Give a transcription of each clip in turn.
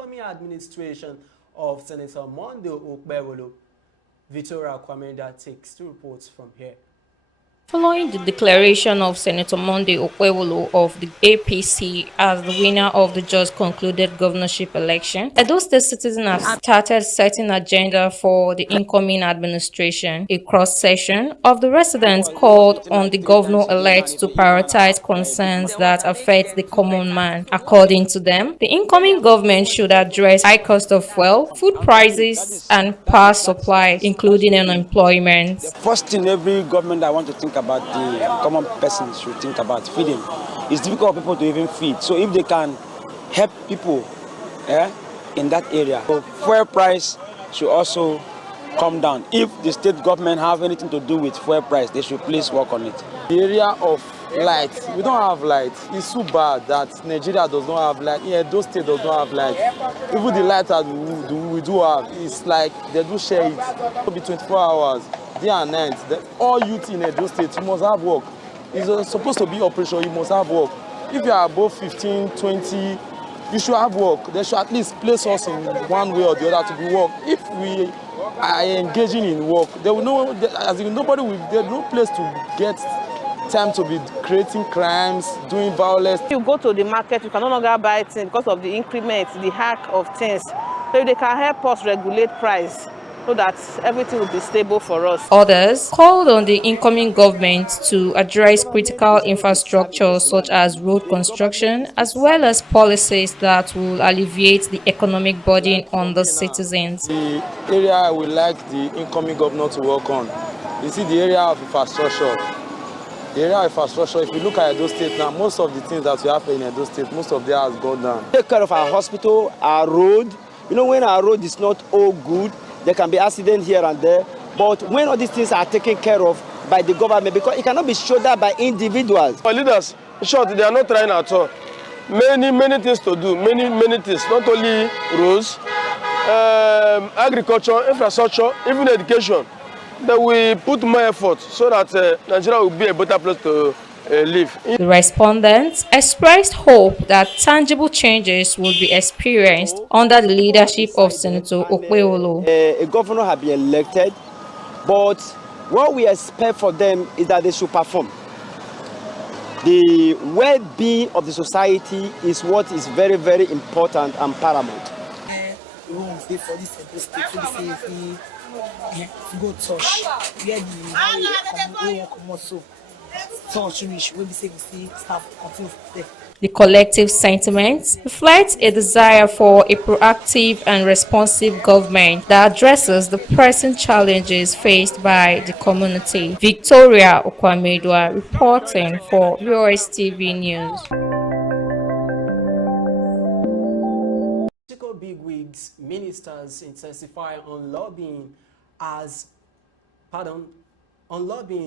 incoming administration of Senator Monday OKPEBHOLO. Victoria Kwamenda takes 2 reports from here. Following the declaration of Senator Monday OKPEBHOLO of the APC as the winner of the just concluded governorship election, Edo State citizens have started setting agenda for the incoming administration. A cross-section of the residents called on the governor-elect to prioritize concerns that affect the common man. According to them, the incoming government should address high cost of fuel, food prices, and power supply, including unemployment. The first thing every government that want to think about the common person should think about feeding. It's difficult for people to even feed. So if they can help people in that area, so fuel price should also come down. If the state government have anything to do with fuel price, they should please work on it. The area of light, we don't have light. It's so bad that Nigeria does not have light. Yeah, those states does not have light. Even the light that we do have, it's like they do share it. It'll be 24 hours, day and night. All youth in those states, you must have work. It's supposed to be operation, you must have work. If you are above 15, 20, you should have work. They should at least place us in one way or the other to be work. If we are engaging in work, there will no, as in nobody will, there's no place to get time to be creating crimes, doing violence. You go to the market, you can no longer buy things because of the increment, the hack of things. So if they can help us regulate price so that everything will be stable for us. Others called on the incoming government to address critical infrastructure such as road construction, as well as policies that will alleviate the economic burden on the citizens. The area I would like the incoming governor to work on, you see the area of infrastructure. The area of infrastructure, if you look at Edo State now, most of the things that we have in Edo State, most of them has gone down. Take care of our hospital, our road. You know, when our road is not all good, there can be accidents here and there. But when all these things are taken care of by the government, because it cannot be shouldered by individuals. Our leaders, in short, they are not trying at all. Many things to do, many things, not only roads, agriculture, infrastructure, even education. That we put more effort so that Nigeria will be a better place to live. The respondents expressed hope that tangible changes will be experienced under the leadership of Senator OKPEBHOLO. A governor has been elected, but what we expect for them is that they should perform. The well-being of the society is what is very, very important and paramount. We won't pay for this go touch. Where the come also touch reach. We be say we see staff continue there. The collective sentiments reflect a desire for a proactive and responsive government that addresses the pressing challenges faced by the community. Victoria Kwamenda reporting for VOS TV News. Bigwigs ministers intensify on lobbying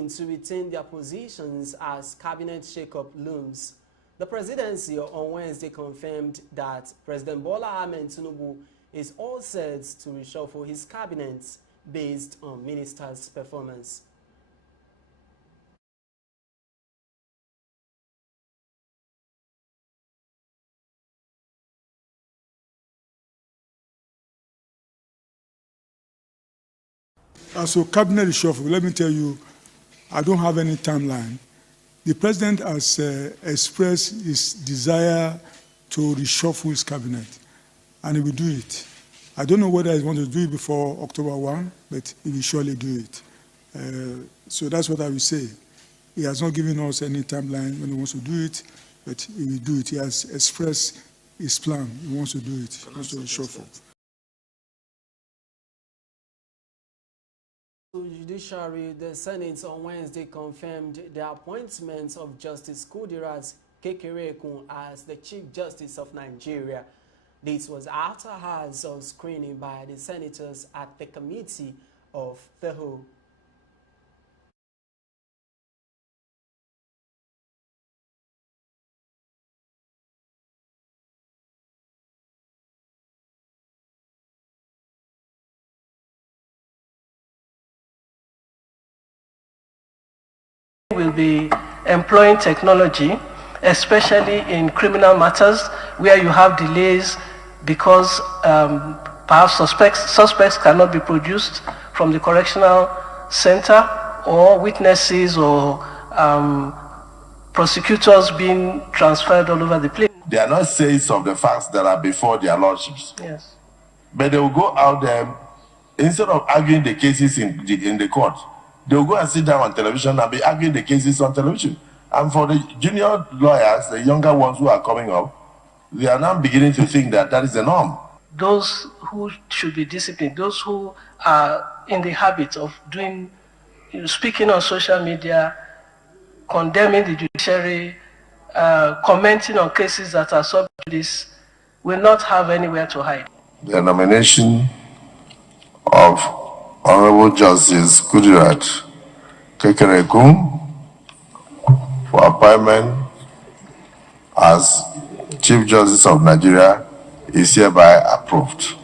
to retain their positions as cabinet shakeup looms. The presidency on Wednesday confirmed that President Bola Ahmed Tinubu is all set to reshuffle his cabinet based on ministers' performance. So cabinet reshuffle, let me tell you, I don't have any timeline. The president has expressed his desire to reshuffle his cabinet, and he will do it. I don't know whether he wants to do it before October 1, but he will surely do it. So that's what I will say. He has not given us any timeline when he wants to do it, but he will do it. He has expressed his plan. He wants to do it. He wants to reshuffle. Judiciary, the Senate on Wednesday confirmed the appointment of Justice Kudirat Kekerekun as the Chief Justice of Nigeria. This was after hours of screening by the senators at the Committee of the Whole. Will be employing technology, especially in criminal matters where you have delays because perhaps suspects cannot be produced from the correctional center, or witnesses or prosecutors being transferred all over the place. They are not saying of the facts that are before their lordships. Yes. But they will go out there, instead of arguing the cases in the court, they will go and sit down on television and be arguing the cases on television. And for the junior lawyers, the younger ones who are coming up, they are now beginning to think that that is the norm. Those who should be disciplined, those who are in the habit of doing, speaking on social media, condemning the judiciary, commenting on cases that are subject to this, will not have anywhere to hide. The nomination of Honorable Justice Kudirat Kekereekun for appointment as Chief Justice of Nigeria is hereby approved.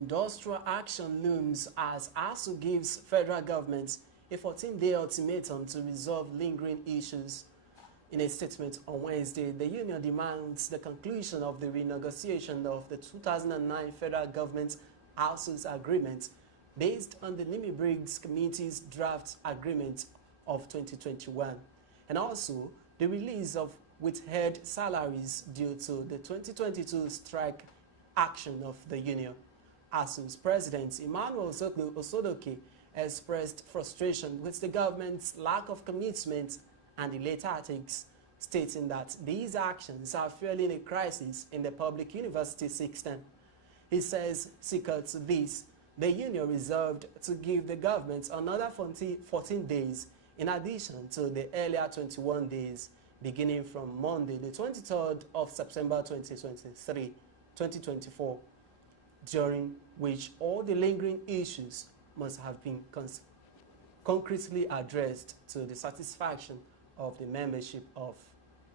Industrial action looms as ASU gives federal government a 14-day ultimatum to resolve lingering issues. In a statement on Wednesday, the union demands the conclusion of the renegotiation of the 2009 federal government ASU's agreement based on the Nimi Briggs Committee's draft agreement of 2021, and also the release of withheld salaries due to the 2022 strike action of the union. ASU's president Emmanuel Osodoke expressed frustration with the government's lack of commitment and the late tactics, stating that these actions are fueling a crisis in the public university system. He says, seeker to this, the union resolved to give the government another 14 days in addition to the earlier 21 days, beginning from Monday, the 23rd of September 2024, during which all the lingering issues must have been concretely addressed to the satisfaction of the membership of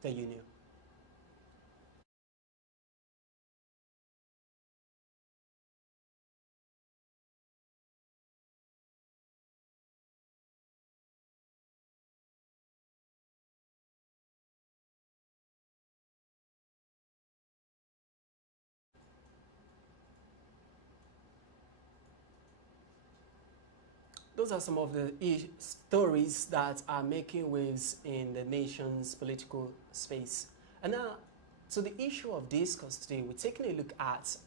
the union. Those are some of the stories that are making waves in the nation's political space. And now, to the issue of discourse today, we're taking a look at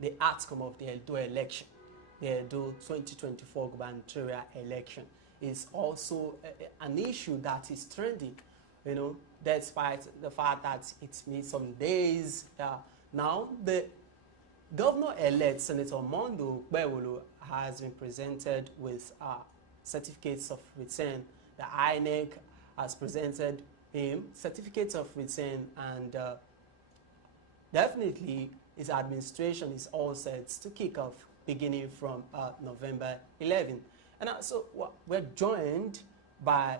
the outcome of the Edo election. The Edo 2024 gubernatorial election is also an issue that is trending, you know, despite the fact that it's been some days. Now, the Governor-elect Senator Mondo OKPEBHOLO has been presented with certificates of return. The INEC has presented him certificates of return, and definitely his administration is all set to kick off beginning from November 11. And so we're joined by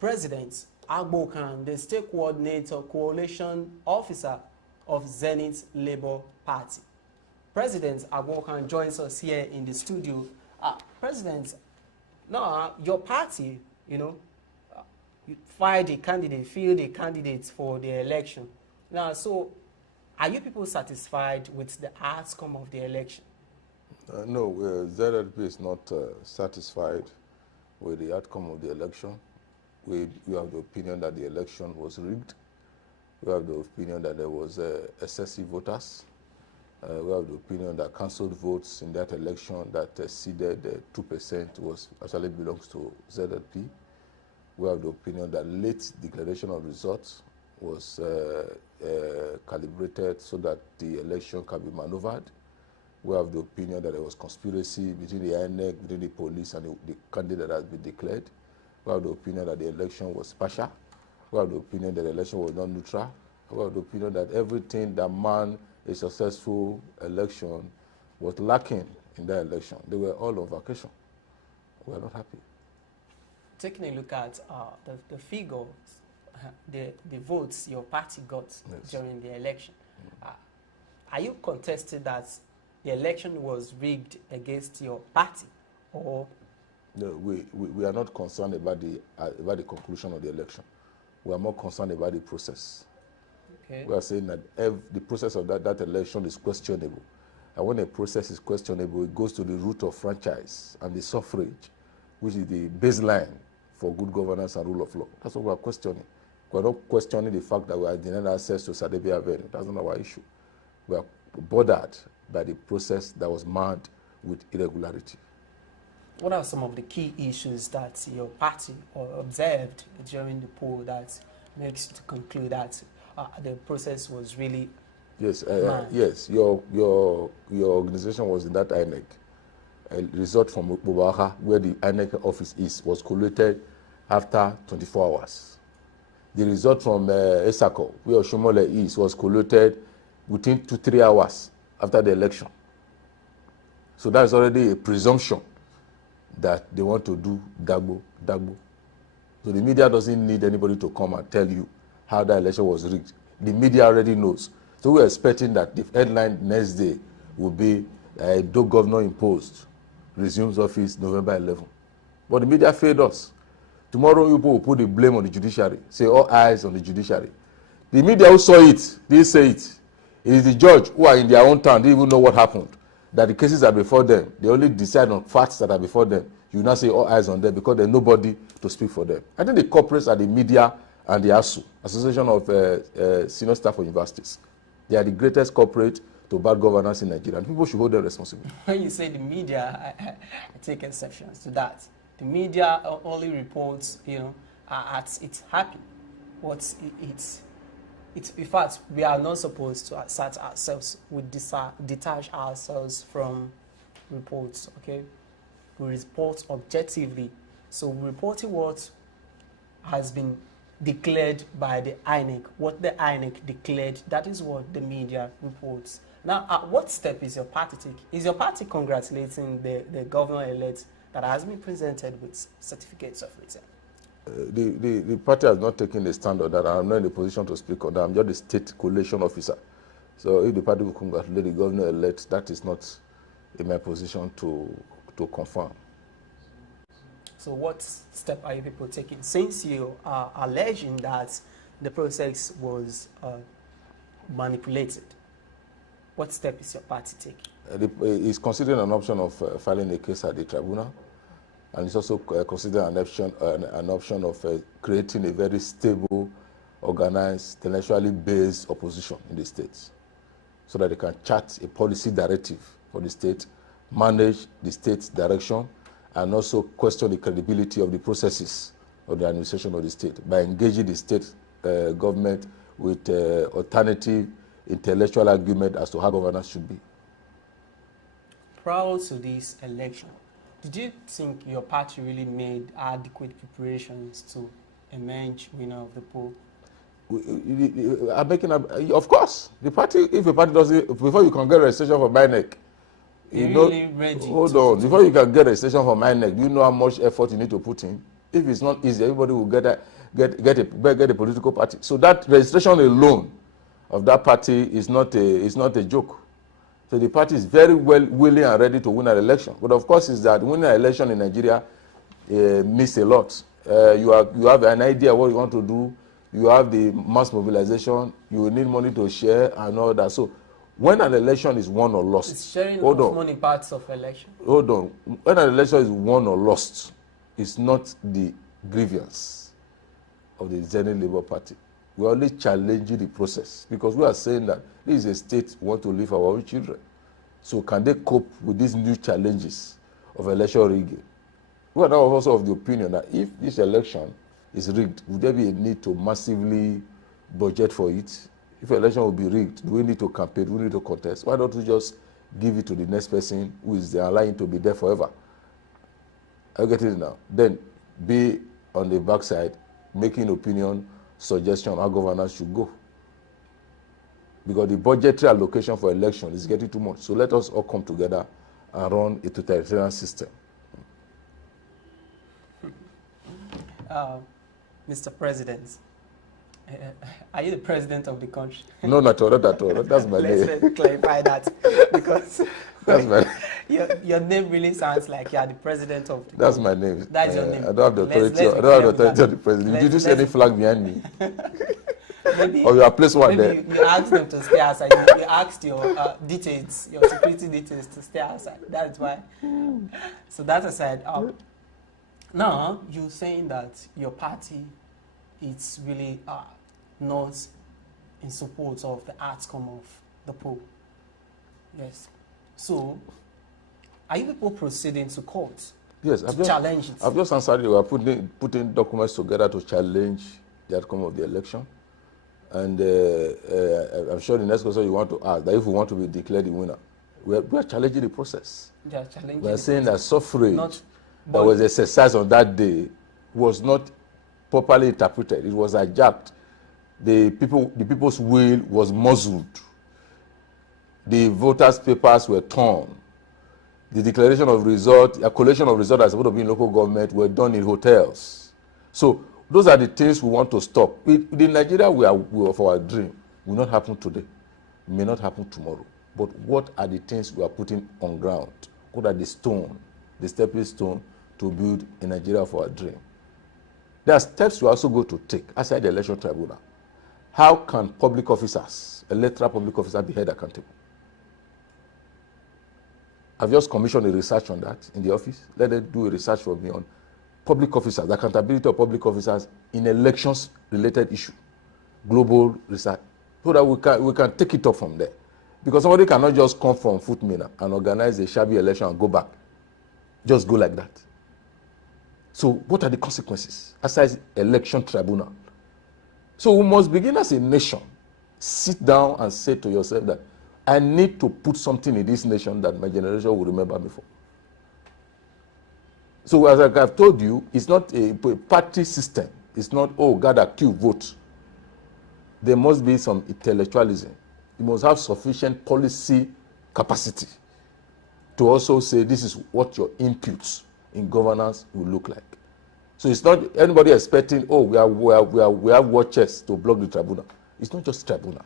President Agbokan, the State Coordinator Coalition Officer of Zenith Labour Party. President Agbokan joins us here in the studio. President, now your party, you know, you field a candidate for the election. Now, so are you people satisfied with the outcome of the election? No, ZLP is not satisfied with the outcome of the election. We have the opinion that the election was rigged. We have the opinion that there was excessive voters. We have the opinion that cancelled votes in that election that exceeded 2% was actually belongs to ZLP. We have the opinion that late declaration of results was calibrated so that the election can be maneuvered. We have the opinion that there was conspiracy between the INEC, between the police and the candidate that has been declared. We have the opinion that the election was partial. We have the opinion that the election was not neutral. We have the opinion that everything that man a successful election was lacking in that election. They were all on vacation. We are not happy. Taking a look at the figures, the votes your party got during the election, are you contesting that the election was rigged against your party, or No, we are not concerned about the conclusion of the election. We are more concerned about the process. Okay. We are saying that the process of that election is questionable. And when a process is questionable, it goes to the root of franchise and the suffrage, which is the baseline for good governance and rule of law. That's what we are questioning. We are not questioning the fact that we are denied access to Sadebia Avenue. That's not our issue. We are bothered by the process that was marred with irregularity. What are some of the key issues that your party observed during the poll that makes you to conclude that the process was really Yes, marred? yes. Your organization was in that INEC. A result from Bubaha, where the INEC office is, was collated after 24 hours. The result from Esako, where Oshomole is, was collated within 2-3 hours after the election. So that's already a presumption that they want to do Dagbo. So the media doesn't need anybody to come and tell you how the election was rigged. The media already knows. So we're expecting that the headline next day will be Do Governor imposed, resumes office November 11. But the media failed us. Tomorrow people will put the blame on the judiciary, say all eyes on the judiciary. The media who saw it, they say it. It is the judge who are in their own town, they even know what happened. That the cases are before them. They only decide on facts that are before them. You now say all eyes on them because there's nobody to speak for them. I think the culprits are the media and the ASU, Association of Senior Staff of Universities. They are the greatest culprit to bad governance in Nigeria. And people should hold them responsible. When you say the media, I take exceptions to that. The media only reports, at it's happy. What it's in fact, we are not supposed to assert ourselves. We detach ourselves from reports. Okay, we report objectively. So reporting what has been declared by the INEC, what the INEC declared, that is what the media reports. Now, at what step is your party taking? Is your party congratulating the governor-elect that has been presented with certificates of return? The party has not taken a stand on that. I'm not in a position to speak on that. I'm just a state collation officer. So if the party will congratulate the governor-elect, that is not in my position to confirm. So what step are you people taking? Since you are alleging that the process was manipulated, what step is your party taking? It's considering an option of filing a case at the tribunal, and it's also considering an option of creating a very stable, organized, intellectually based opposition in the states, so that they can chart a policy directive for the state, manage the state's direction, and also question the credibility of the processes of the administration of the state by engaging the state government with alternative intellectual argument as to how governance should be. Prior to this election, did you think your party really made adequate preparations to emerge winner of the poll? Of course, the party. If a party doesn't, before you can get registration for INEC, hold on. Before you can get registration for INEC, do you know how much effort you need to put in? If it's not easy, everybody will get a political party. So that registration alone of that party is not a joke. So the party is very well willing and ready to win an election. But of course, is that winning an election in Nigeria means a lot. You have an idea what you want to do. You have the mass mobilization. You will need money to share and all that. So when an election is won or lost, it's sharing of money parts of election. Hold on. When an election is won or lost, it's not the grievance of the Zenith Labour Party. We are only challenging the process because we are saying that this is a state we want to live our own children. So can they cope with these new challenges of election rigging? We are now also of the opinion that if this election is rigged, would there be a need to massively budget for it? If election will be rigged, do we need to campaign? Do we need to contest? Why don't we just give it to the next person who is allowing to be there forever? I get it now. Then be on the backside, making opinion, suggestion on how governance should go. Because the budgetary allocation for election is getting too much. So let us all come together and run a totalitarian system. Mr. President, Are you the president of the country? No, not at all. That's my name. Let's clarify that because that's my your name really sounds like you are the president of the That's country. my name. That's your name. I don't have the authority. Let's I don't have the authority of the president. Did you see any flag behind me? Maybe, or you are placed one there? You asked them to stay outside. You asked your details, your security details to stay outside. That's why. So that aside, now you're saying that your party is really not in support of the outcome of the poll. Yes. So, are you people proceeding to court? Yes, to challenge it? I've just answered you. We are putting documents together to challenge the outcome of the election. And I'm sure the next question you want to ask, that if we want to be declared the winner, we are challenging the process. We are saying that suffrage that was exercised on that day was not properly interpreted. It was hijacked. The people's will was muzzled. The voters' papers were torn. The declaration of result, a collation of results that's supposed to be in local government were done in hotels. So those are the things we want to stop. The Nigeria we of our dream will not happen today. It may not happen tomorrow. But what are the things we are putting on ground? What are the stepping stone to build a Nigeria of our dream? There are steps we also go to take outside the election tribunal. How can public officers, electoral public officers, be held accountable? I've just commissioned a research on that in the office. Let them do a research for me on public officers, the accountability of public officers in elections-related issue, global research, so that we can take it up from there. Because somebody cannot just come from Footmina and organize a shabby election and go back. Just go like that. So what are the consequences aside election tribunal? So we must begin as a nation, sit down and say to yourself that I need to put something in this nation that my generation will remember me for. So as I've told you, it's not a party system. It's not, oh, gather, queue, vote. There must be some intellectualism. You must have sufficient policy capacity to also say this is what your inputs in governance will look like. So it's not anybody expecting, oh, we have watchers to block the tribunal. It's not just tribunal.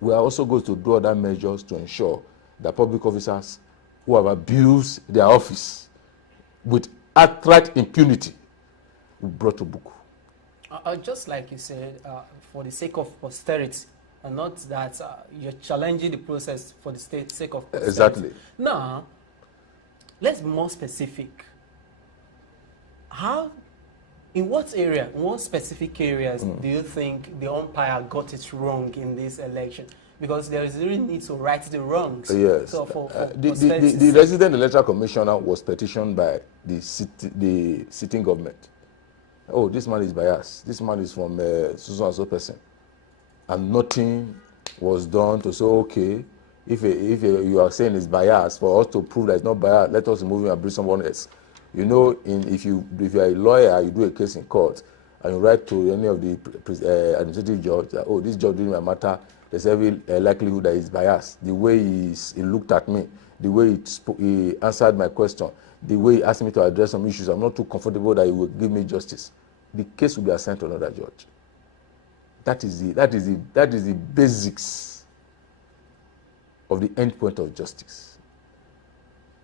We are also going to do other measures to ensure that public officers who have abused their office with outright impunity will be brought to book. Just like you said, for the sake of posterity, and not that you're challenging the process for the sake of posterity. Exactly. Now, let's be more specific. In what specific areas do you think the umpire got it wrong in this election? Because there is really need to right the wrongs. Yes. So for the resident electoral commissioner was petitioned by the sitting government. Oh, this man is biased. This man is from so and so person. And nothing was done to say, okay, if you are saying it's biased, for us to prove that it's not biased, let us remove him and bring someone else. You know, if you are a lawyer, you do a case in court, and you write to any of the administrative judge that, oh, this judge doing my matter, there's every likelihood that he's biased. The way he looked at me, the way he answered my question, the way he asked me to address some issues, I'm not too comfortable that he will give me justice. The case will be assigned to another judge. That is the basics of the end point of justice.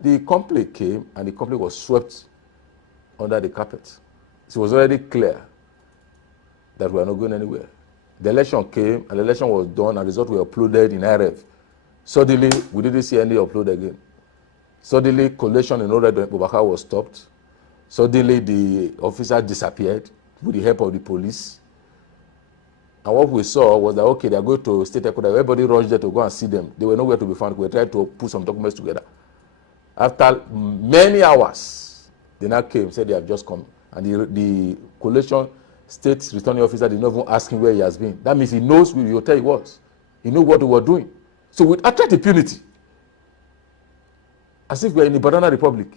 The complaint came and the complaint was swept under the carpet. So it was already clear that we are not going anywhere. The election came and the election was done and the results were uploaded in IRF. Suddenly, we didn't see any upload again. Suddenly, collation in order Bobaka was stopped. Suddenly, the officer disappeared with the help of the police. And what we saw was that, okay, they are going to state headquarters. Everybody rushed there to go and see them. They were nowhere to be found. We were trying to put some documents together. After many hours, they now came, said they have just come. And the collation state returning officer did not even ask him where he has been. That means he knows where the hotel he was. He knew what they were doing. So with outright impunity, as if we are in the Banana Republic,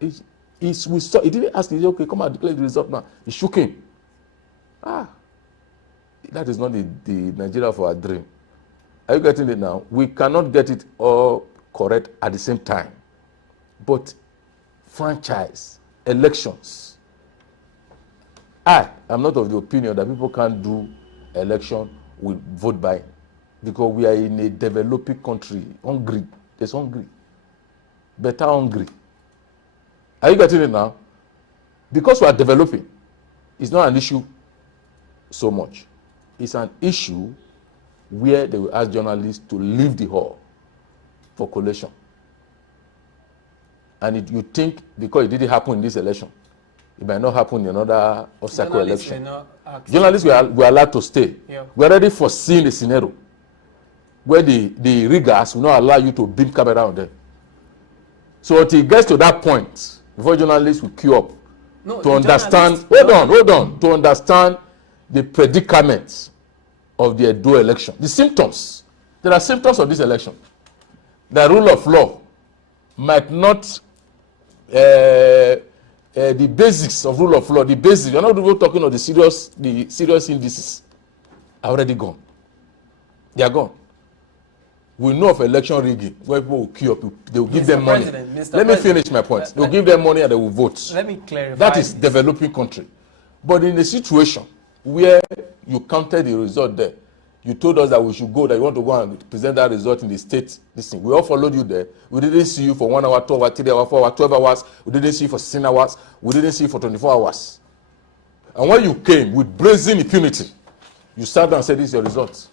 he didn't ask him, okay, come and declare the result now. He shook him. That is not the Nigeria of our dream. Are you getting it now? We cannot get it all correct at the same time. But franchise, elections, I am not of the opinion that people can't do election with vote buying, because we are in a developing country. Hungry. There's hungry. Better hungry. Are you getting it now? Because we are developing, it's not an issue so much. It's an issue where they will ask journalists to leave the hall for collation. And you think because it didn't happen in this election, it might not happen in another cycle election. Journalists were allowed to stay. Yeah. We already foreseen a scenario where the riggers will not allow you to beam camera on them. So until it gets to that point, before journalists will queue up to understand, hold on, to understand the predicaments of the Edo election. The symptoms. There are symptoms of this election. The rule of law might not, the basics of rule of law, the basics, you're not even talking of the serious indices, are already gone. They are gone. We know of election rigging where people will queue up, they will give them money. Let me finish my point. They will give them money and they will vote. Let me clarify. That is developing country. But in a situation where you counted the result there, you told us that we should go, that you want to go and present that result in the state. Listen, we all followed you there. We didn't see you for 1 hour, 2 hours, 3 hours, 4 hours, 12 hours. We didn't see you for 16 hours. We didn't see you for 24 hours. And when you came with brazen impunity, you sat down and said, this is your result.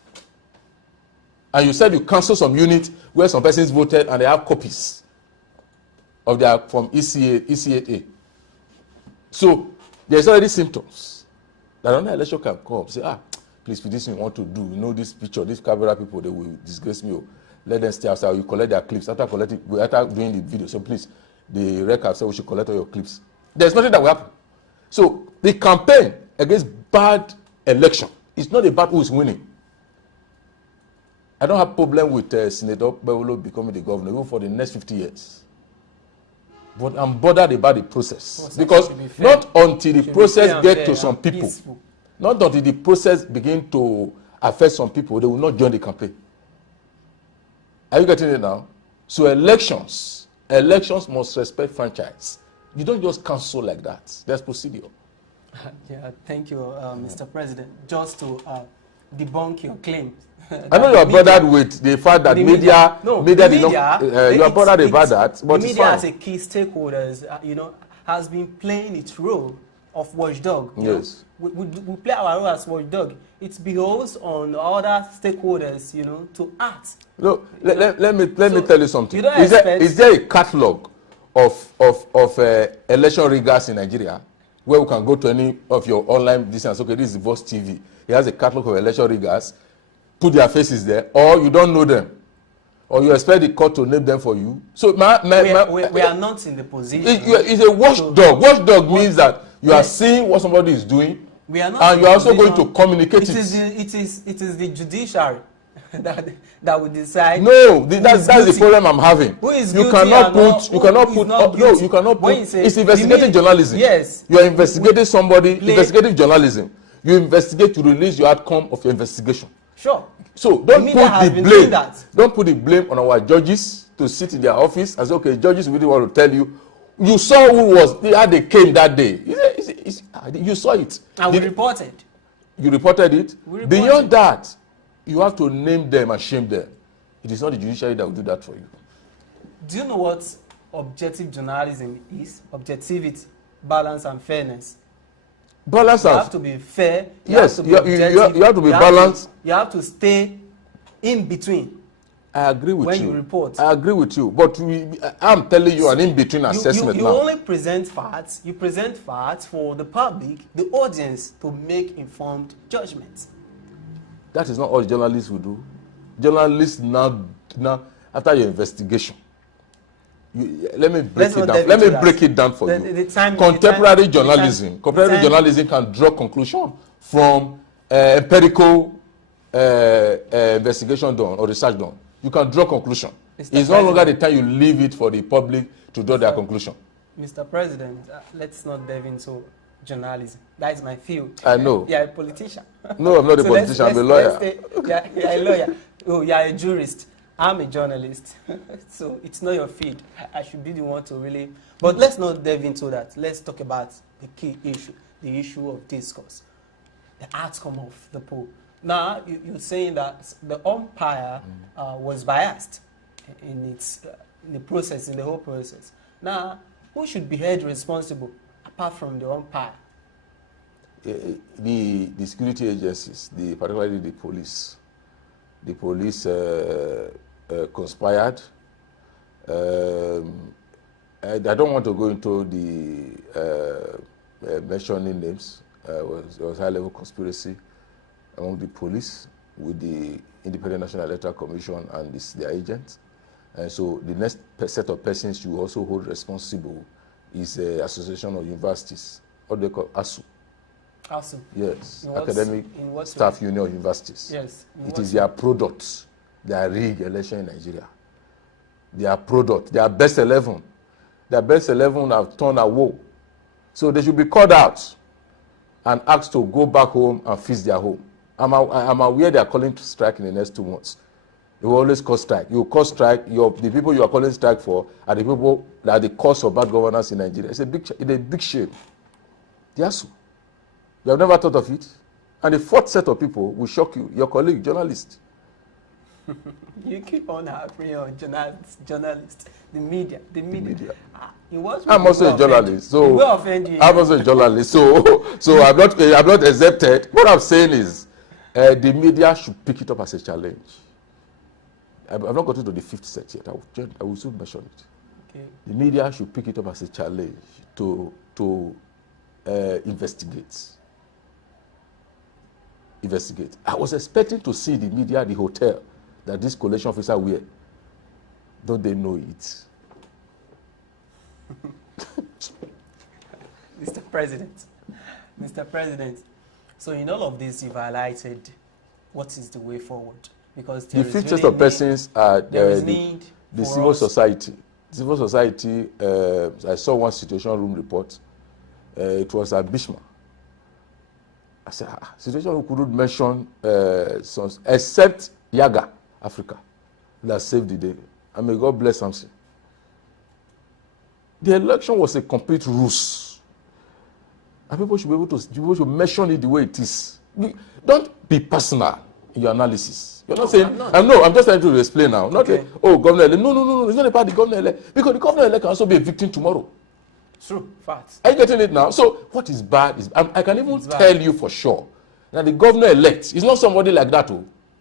And you said you cancelled some unit where some persons voted and they have copies of their from ECAA. So there's already symptoms that another election can come. Say, please, for this thing you want to do, you know, this picture, these camera people, they will disgrace me. Let them stay outside. You collect their clips after doing the video. So please, the record said we should collect all your clips. There's nothing that will happen. So the campaign against bad election is not about who is winning. I don't have problem with Senator OKPEBHOLO becoming the governor even for the next 50 years. But I'm bothered about the process. Because not until the process gets to some people, peaceful. Not until the process begins to affect some people, they will not join the campaign. Are you getting it now? So elections must respect franchise. You don't just cancel like that. There's procedure. Yeah, thank you, Mr. President. Just to debunk your claim. I know you are bothered with the fact that media you are bothered about that, but the media as a key stakeholders, has been playing its role of watchdog. Yes. We play our role as watchdog. It behoves on other stakeholders, to act. Look, let me tell you something. Is there a catalog of election riggers in Nigeria where we can go to any of your online distance? Okay, this is Voice TV. It has a catalog of election riggers. Put their faces there, or you don't know them, or you expect the court to name them for you. So we are not in the position. It's a watchdog. Watchdog means that you are seeing what somebody is doing, and you are also going to communicate it. It is the judiciary that will decide. No, that's the problem I'm having. Who is you guilty? You cannot put. It's investigative journalism. Yes. You are investigating somebody. Investigative journalism. You investigate to release your outcome of your investigation. Sure. So don't put the blame on our judges to sit in their office and say, okay, judges really want to tell you. You saw how they came that day. You saw it. And we reported. You reported it. Beyond that, you have to name them and shame them. It is not the judiciary that will do that for you. Do you know what objective journalism is? Objectivity, balance, and fairness. Balance. You have to be fair. Yes, you have to be balanced. You have to stay in between. I agree with you. When you report. I agree with you. But I'm telling you an in-between assessment now. You only present facts. You present facts for the public, the audience, to make informed judgments. That is not all journalists will do. Journalists now after your investigation, let me break it down for you. Contemporary journalism can draw conclusion from empirical investigation done or research done. You can draw conclusion. It's no longer the time you leave it for the public to draw their conclusion. Mr. President, let's not delve into journalism. That is my field. I know. You are a politician. No, I'm not a politician. I'm a lawyer. You are a lawyer. Oh, you are a jurist. I'm a journalist. So it's not your field. I should be the one to really. But let's not delve into that. Let's talk about the key issue. the issue of discourse, the outcome of the poll. Now, you're saying that the umpire was biased in the process, in the whole process. Now, who should be held responsible apart from the umpire? The security agencies, particularly the police. The police conspired. I don't want to go into the mentioning names. It was high-level conspiracy among the police with the Independent National Electoral Commission and their agents. And so the next set of persons you also hold responsible is the Association of Universities, what they call ASU. ASU? Yes, Academic Staff Union of Universities. Yes. It is their product, their rigged election in Nigeria. Their product, their best 11. Their best 11 have turned away. So they should be called out and asked to go back home and fix their home. I'm aware they are calling to strike in the next 2 months. They will always call strike. You call strike, the people you are calling strike for are the people that are the cause of bad governance in Nigeria. It's a big shame. Yes. You have never thought of it? And the fourth set of people will shock you, your colleague, journalist. You keep on harping on journalists, the media. I'm also a journalist, so I'm also a journalist, so I'm not exempted. What I'm saying is, the media should pick it up as a challenge. I've not gotten to the fifth set yet. I will soon mention it. Okay. The media should pick it up as a challenge to investigate. I was expecting to see the media at the hotel that this collation officer wear. Don't they know it? Mr. President, so in all of this you've highlighted what is the way forward, because the fifth set of persons are the civil society. Civil society, I saw one situation room report. It was at Bishma. I said, situation room couldn't mention except Yaga, Africa, that saved the day. And may God bless Samson. The election was a complete ruse. And people should be able to mention it the way it is. Don't be personal in your analysis. You're not saying, I'm just trying to explain now. Not okay. Governor elect. No, it's not about the governor elect. Because the governor elect can also be a victim tomorrow. True, facts. Are you getting it now? So what is bad is, I can even tell you for sure that the governor elect is not somebody like that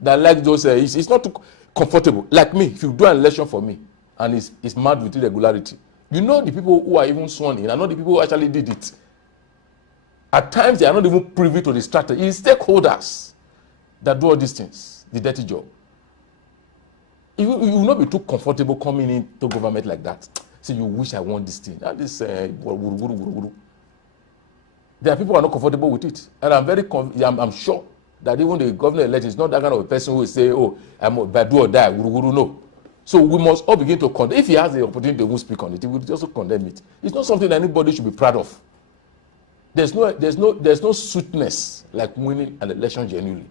that like those, it's not too comfortable. Like me, if you do an election for me and it's mad with irregularity, you know the people who are even sworn in are not the people who actually did it. At times, they are not even privy to the strategy. It's stakeholders that do all these things, the dirty job. You will not be too comfortable coming into government like that. Say, you wish I want this thing. And this, there are people who are not comfortable with it. And I'm sure that even the governor elect is not that kind of a person who will say, I'm a do or die, no. So we must all begin to condemn. If he has the opportunity to speak on it, he will also condemn it. It's not something that anybody should be proud of. There's no sweetness like winning an election genuinely.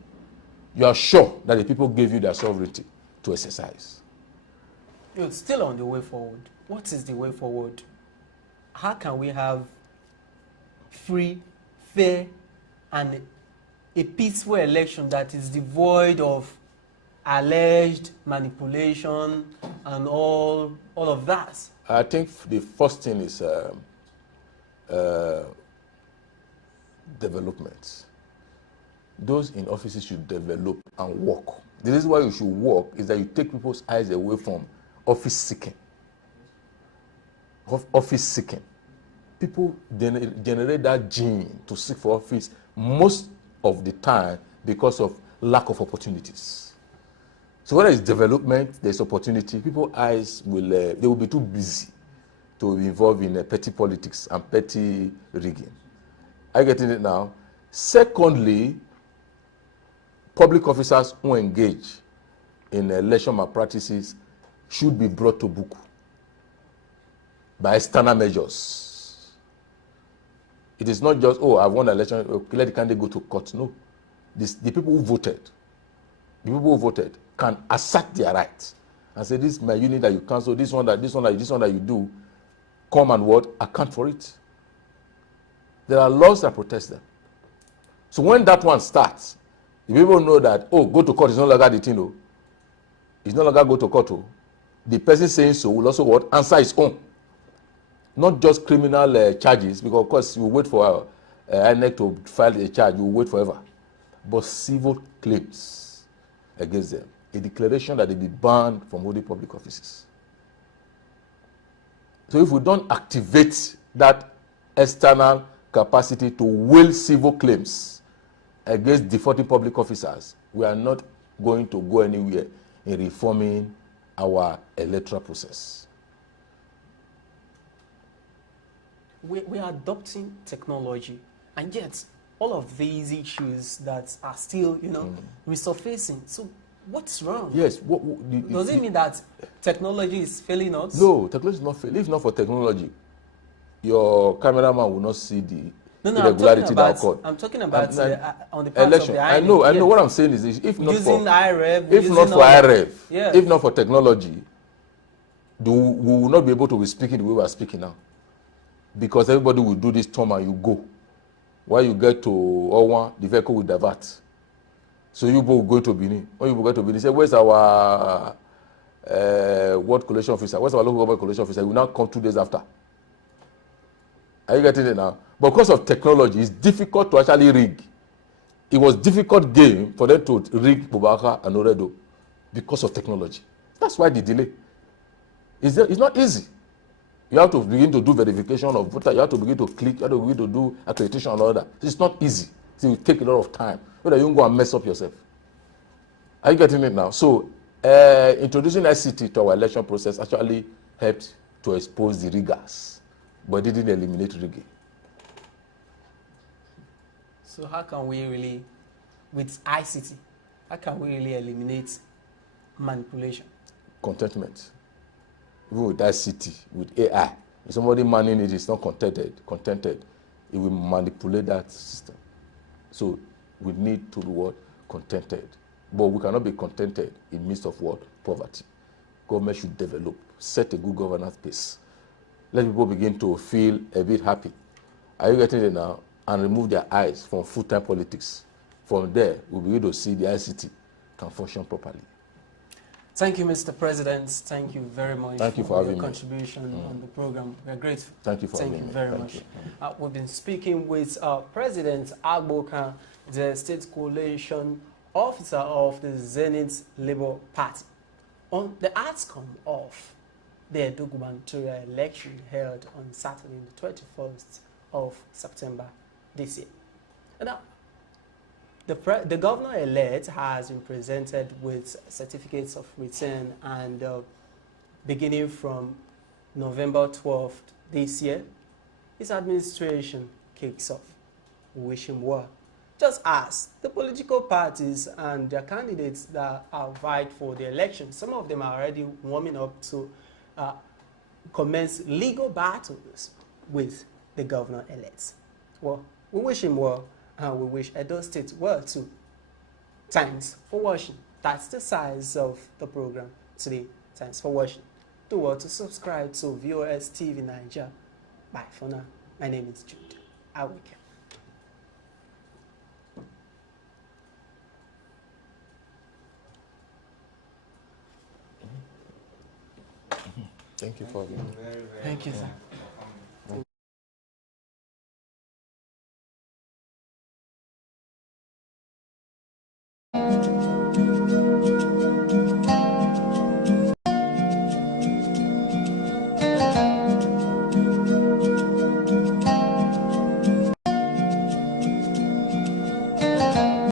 You are sure that the people gave you their sovereignty to exercise. You're still on the way forward. What is the way forward? How can we have free, fair, and a peaceful election that is devoid of alleged manipulation and all of that? I think the first thing is development. Those in offices should develop and work. The reason why you should work is that you take people's eyes away from office seeking. People generate that gene to seek for office most of the time because of lack of opportunities. So when there's development, there's opportunity. People's eyes they will be too busy to be involved in petty politics and petty rigging. Are you getting it now? Secondly, public officers who engage in election malpractices should be brought to book by external measures. It is not just, I've won an election, let the candidate go to court. No. The people who voted can assert their rights and say, this is my unit that you cancel, this one that you do, come and account for it. There are laws that protect them. So when that one starts, the people know that, oh, go to court is no longer the thing, oh. It's no longer go to court, oh. The person saying so will also what? Answer his own. Not just criminal charges, because of course you wait for INEC to file a charge, you will wait forever. But civil claims against them. A declaration that they be banned from holding public offices. So if we don't activate that external capacity to wield civil claims against defaulting public officers, we are not going to go anywhere in reforming our electoral process. We are adopting technology, and yet all of these issues that are still, resurfacing. So what's wrong? Yes. Does it mean that technology is failing us? No, technology is not failing. If not for technology, your cameraman will not see the irregularity that occurred. I'm talking about on the part election. Of the INEC. I know. What I'm saying is, if not using for IREV, if not for IREV, if not for technology, we will not be able to be speaking the way we are speaking now. Because everybody will do this turn and you go. While you get to Owan, the vehicle will divert. So you both go to Benin. When you go to Benin, say, where's our ward collation officer? Where's our local government collation officer? He will now come 2 days after. Are you getting it now? But because of technology, it's difficult to actually rig. It was difficult game for them to rig Bubaka and Oredo because of technology. That's why the delay. It's not easy. You have to begin to do verification of voter. You have to begin to click. You have to begin to do accreditation and all that. It's not easy. It will take a lot of time. So that you don't go and mess up yourself. Are you getting it now? So introducing ICT to our election process actually helped to expose the riggers, but it didn't eliminate rigging. So how can we really, with ICT, how can we really eliminate manipulation? Contentment. Even with ICT, with AI, if somebody manning it is not contented, it will manipulate that system. So we need to do what? Contented. But we cannot be contented in midst of what? Poverty. Government should develop, set a good governance pace. Let people begin to feel a bit happy. Are you getting it now? And remove their eyes from full-time politics. From there, we'll be able to see the ICT can function properly. Thank you, Mr. President. Thank you very much for your contribution on the program. We are grateful. Thank you for having me. Thank you very much. We've been speaking with President Agbokan, the State Coalition Officer of the Zenith Labour Party, on the outcome of the Edo gubernatorial election held on Saturday, the 21st of September this year. Now, the governor-elect has been presented with certificates of return, and beginning from November 12th this year, his administration kicks off. We wish him well. Just as the political parties and their candidates that are vying for the election, some of them are already warming up to commence legal battles with the governor-elect. Well, we wish him well. And we wish Edo State well too. Thanks for watching. That's the size of the program today. Thanks for watching. Do well to subscribe to VOS TV Nigeria. Bye for now. My name is Jude. I will care. Thank you for being here. Thank you, sir.